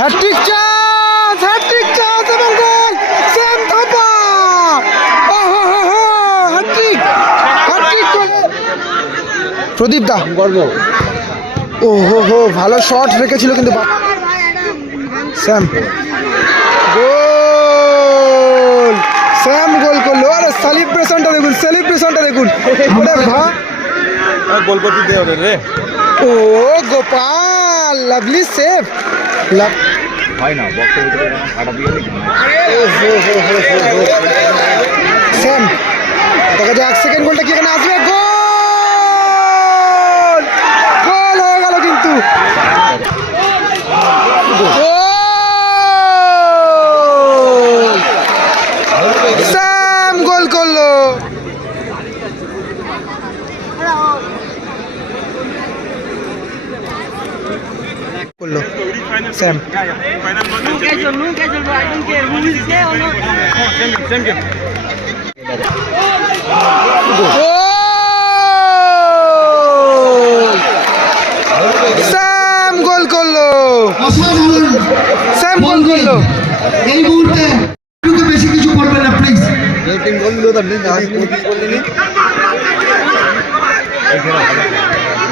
Hat trick chance hat trick chance এবং goal Sam Thapa hattrick hattrick Pradip দা। ও হো হো ভালো শট রেখেছিল কিন্তু স্যাম গোল! স্যাম গোল করল। আরে সেলিব্রেশনটা দেখুন সেলিব্রেশনটা দেখুন। ওরে ভা গোল করতে রে। ও গোপাল! লাভলি সেভ লাভ হয় না বক্সের ভিতরে কাটা দিয়ে স্যাম দেখা যাক সেকেন্ড গোলটা কি এখানে আসবে? গোল গোল হয়ে গেল কিন্তু। স্যাম গোল করল। করল স্যাম গোল স্যাম গোল করল অসাধারণ স্যাম গোল করল এই মুহূর্তে বেশি কিছু করবে না প্লিজ টিম গোল দিল তার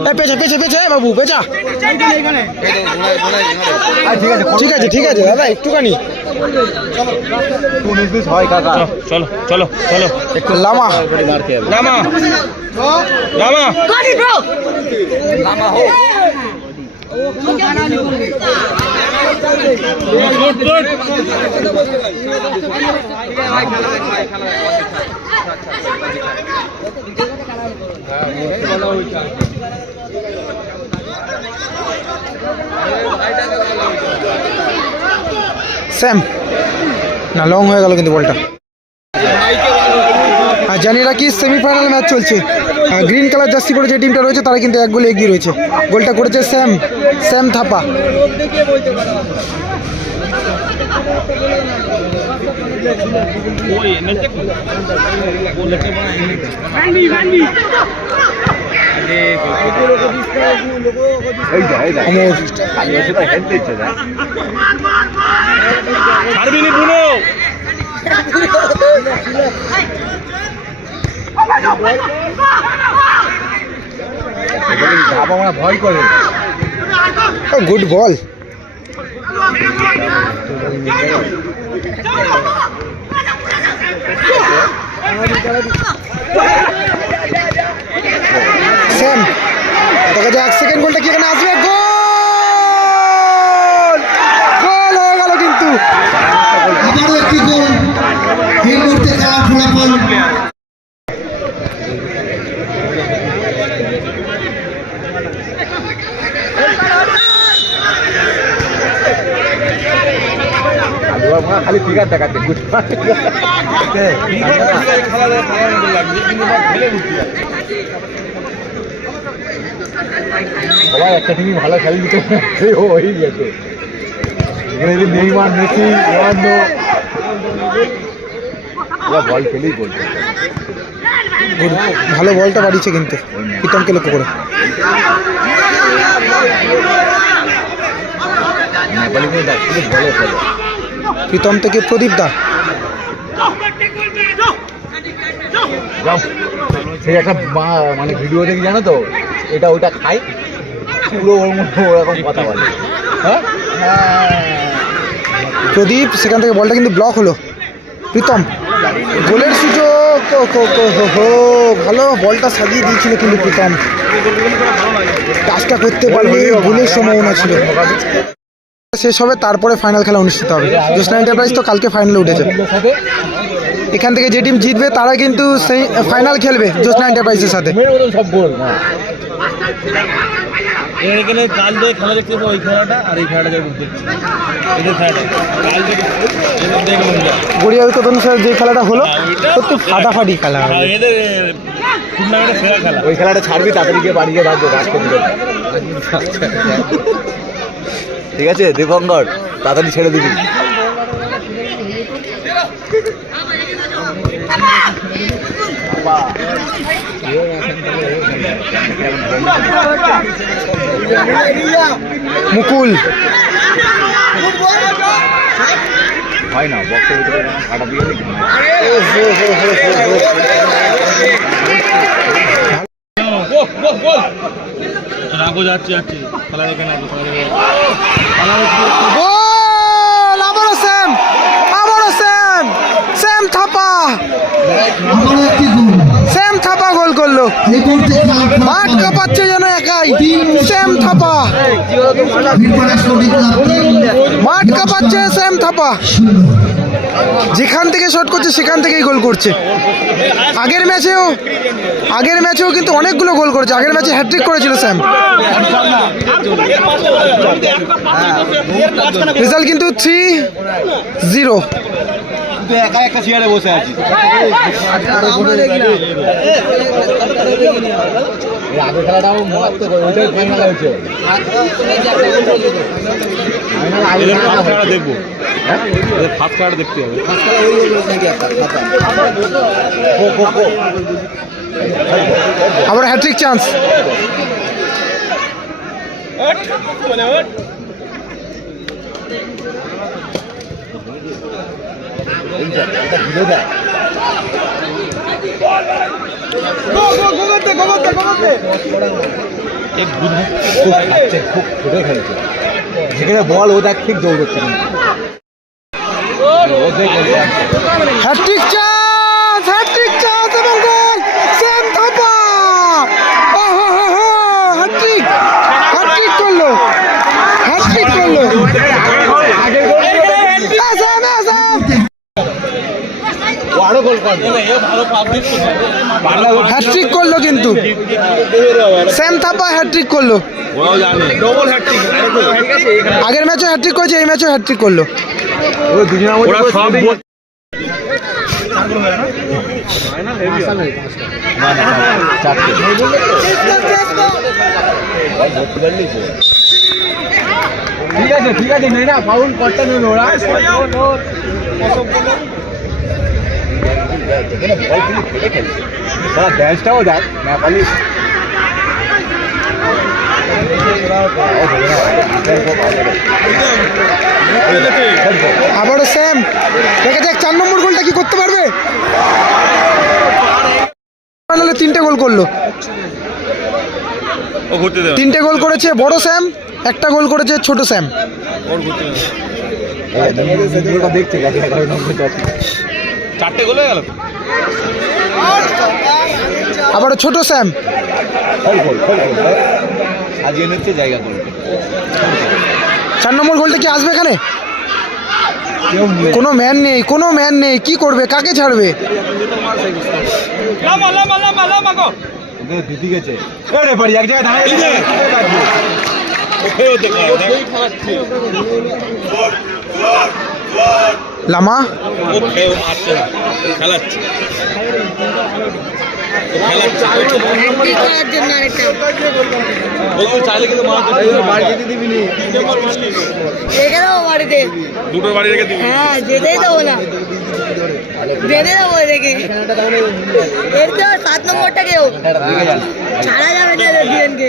পেছা পেছা পেছা পেছে বাবু পেছা ঠিক আছে ঠিক আছে দাদা একটুখানি। চলো কাকা চলো চলো। চলো লামা। লামা। লামা। স্যাম না লং হয়ে গেল কিন্তু বলটা। আর জানি রাখি সেমিফাইনাল ম্যাচ চলছে। গ্রিন কালার জার্সি পরে যে টিমটা রয়েছে, তারা কিন্তু এক গোলে এগিয়ে রয়েছে। গোলটা করেছে স্যাম স্যাম থাপা ছাড়বি নি মানে ভয় করে। Good ball. স্যাম দেখা এক সেকেন্ড গোলটা কি এখানে আসবে? গোল গোল হয়ে গেল কিন্তু আবারও একটি গোল এই মুহূর্তে খেলার ফলাফল খালি ফিগার দেখাচ্ছে গুড সবাই একটা টিমই ভালো খেলে দিতে ও হয়ে গেছে। নেইমার মেসি রোনাল্ডো বল খেলেই করছে ভালো বলটা বাড়িয়েছে কিন্তু প্রীতমকে লক্ষ্য করে। প্রীতম থেকে প্রদীপ দা। যাও সেই একটা মানে ভিডিও দেখি জানো তো এটা ওইটা খাই পুরো ওর মধ্যে ওরকম কথা বলে হ্যাঁ হ্যাঁ প্রদীপ সেখান থেকে বলটা কিন্তু ব্লক হলো প্রীতম গোলের সুযোগ ও, কো, কো, হো, হো, ভালো বলটা সাজিয়ে দিয়েছিল কিন্তু প্রীতম কাজটা করতে পারলে গোলের সম্ভাবনা ছিল শেষ হবে তারপরে ফাইনাল খেলা অনুষ্ঠিত হবে। জ্যোৎস্না এন্টারপ্রাইজ তো কালকে ফাইনালে উঠেছে। এখান থেকে যে টিম জিতবে তারা কিন্তু সেই ফাইনাল খেলবে জ্যোৎস্না এন্টারপ্রাইজের সাথে। হ্যাঁ। যে খেলাটা হলো সত্যি ফাটাফাটি খেলা আর হবে। এদের টুর্নামেন্টের সেরা খেলা। ওই খেলাটা ছাড়বি তাড়াতাড়ি গিয়ে বাড়ি গিয়ে রাখব ঠিক আছে দীপঙ্কর তাড়াতাড়ি ছেড়ে দিবি মুকুল হয় না বক্সের ভিতরে কাটা দিয়ে রাগো যাচ্ছে যাচ্ছে। খেলা দেখে না গোল! আবারও Sam Sam Thapa Sam Thapa goal করল। মাঠ কাঁপাচ্ছে যেন একাই স্যাম থাপা মাঠ কাঁপাচ্ছে স্যাম থাপা যেখান থেকে শট করছে সেখান থেকেই গোল করছে। আগের ম্যাচেও আগের ম্যাচেও কিন্তু অনেকগুলো গোল করেছে। আগের ম্যাচে হ্যাট্রিক করেছিল স্যাম রেজাল্ট কিন্তু থ্রি জিরো একা একটা চেয়ারে বসে খেলাটাও মারাত্মক ওইটাই ফাইনাল হয়েছে। দেখব। ফার্স্ট খেলাটা দেখতে হবে ফার্স্ট ওই নাকি। আবার হ্যাট্রিক চান্স খুব খেলছে। যেখানে বল ও দেখ ঠিক দৌড়চ্ছে কিন্তু। ও দেখ, ও দেখ। হ্যাট্রিক চান্স হ্যাট্রিক চান্স এবং গোল স্যাম থাপা ওহো হো হো হ্যাট্রিক হ্যাট্রিক করল হ্যাট্রিক করল এ স্যাম, এ স্যাম। ও আরও গোল করবে। হ্যাট্রিক করল কিন্তু স্যাম থাপা হ্যাট্রিক করল আগের ম্যাচে হ্যাট্রিক করেছে এই ম্যাচেও হ্যাট্রিক করল? ঠিক আছে ঠিক আছে নেই না ফাউল করতে নেই ওরা এখানে বল কিন্তু খেলে খেলছে তারা ব্যাচটাও দেখ নেপালি আবারও স্যাম দেখা যাক চার নম্বর গোলটা কি করতে পারবে? তিনটে গোল করল। তিনটে গোল করেছে বড় স্যাম একটা গোল করেছে ছোট স্যাম চারটে গোলে গেল। তো আবারও ছোট স্যাম। সাজিয়ে নিচ্ছে জায়গা করে চার নম্বর গোলটা কি আসবে এখানে? কোনো ম্যান নেই কোনো ম্যান নেই। কি করবে? কাকে ছাড়বে? এক লামা? দুটো বাড়ি রেখে দিবি। হ্যাঁ যেতেই দেবো না। বেঁধে দেবো রেখে এর তো সাত নম্বরটা কেউ। ছাড়া যাবে ডিএনকে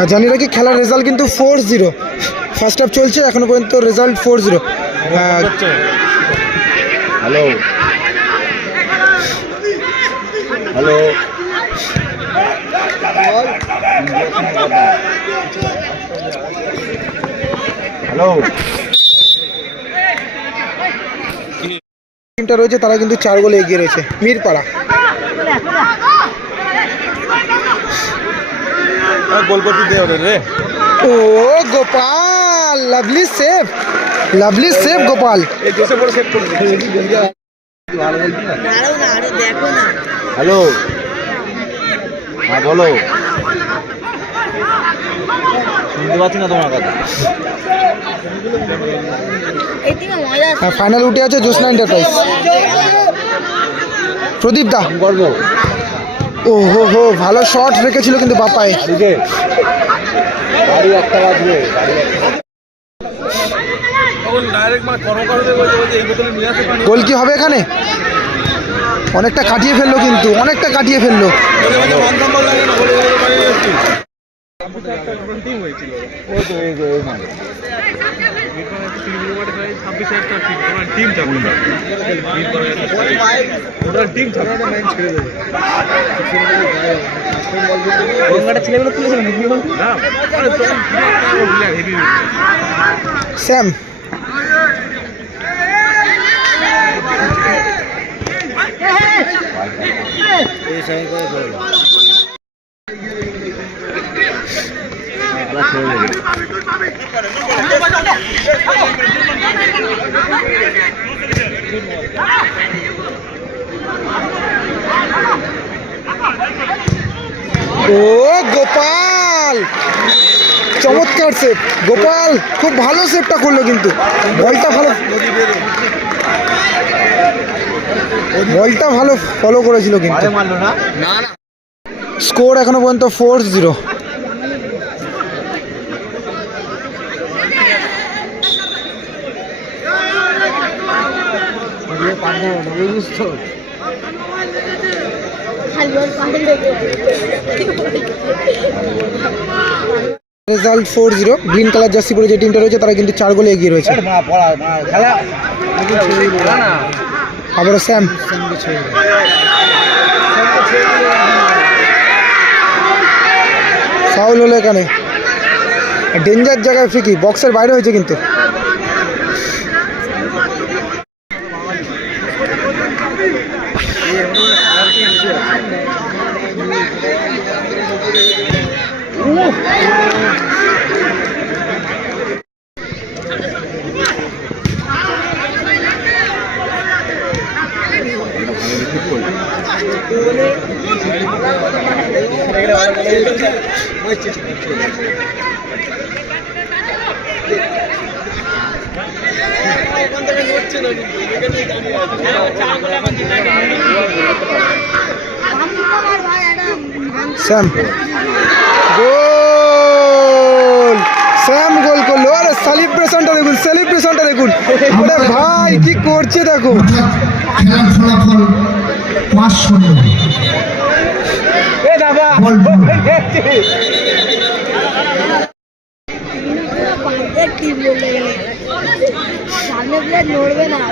আর জানি রাখি খেলার রেজাল্ট কিন্তু ফোর জিরো ফার্স্ট হাফ চলছে, এখনও পর্যন্ত result four zero hello hello hello. টিমটা রয়েছে তারা কিন্তু চার গোলে এগিয়ে রয়েছে। মিরপাড়া। ও Gopal lovely save. Lovely save Gopal. না হ্যালো। হ্যাঁ বলো। শুনতে পাচ্ছি না তোমার কথা। আর ফাইনাল উঠে আছে জ্যোৎস্না এন্টারপ্রাইজ প্রদীপ দা। গর্ব ও হো হো ভালো শট রেখেছিল কিন্তু বাপায় একটা বাজবে গোল কি হবে এখানে? অনেকটা কাটিয়ে ফেলল কিন্তু অনেকটা কাটিয়ে ফেলল। স্যাম ও গোপাল! চমৎকার সেভ গোপাল খুব ভালো সেভটা করল কিন্তু। বলটা ভালো বলটা ভালো ফলো করেছিল কিন্তু। আরে মারলো না? স্কোর এখনও পর্যন্ত four zero result four zero green colour jersey পরে যে টিমটা রয়েছে তারা কিন্তু চার গোলে এগিয়ে রয়েছে। আবারও স্যাম ফাউল হলো এখানে। ডেঞ্জার জায়গায় ফ্রিকি বক্সের বাইরে হয়েছে কিন্তু। স্যাম গোল স্যাম গোল করল। আরে সেলিব্রেশনটা দেখুন সেলিব্রেশনটা দেখুন। ভাই কি করছে দেখো? পাঁচ শূন্য বলে সামনে প্লেয়ার নড়বে না।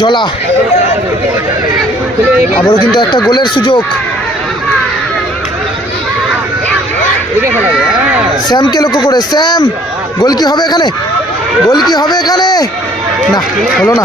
জলা আবারও কিন্তু একটা গোলের সুযোগ। স্যামকে লক্ষ্য করে? স্যাম, গোল কি হবে এখানে? গোল কি হবে এখানে? না, হলো না।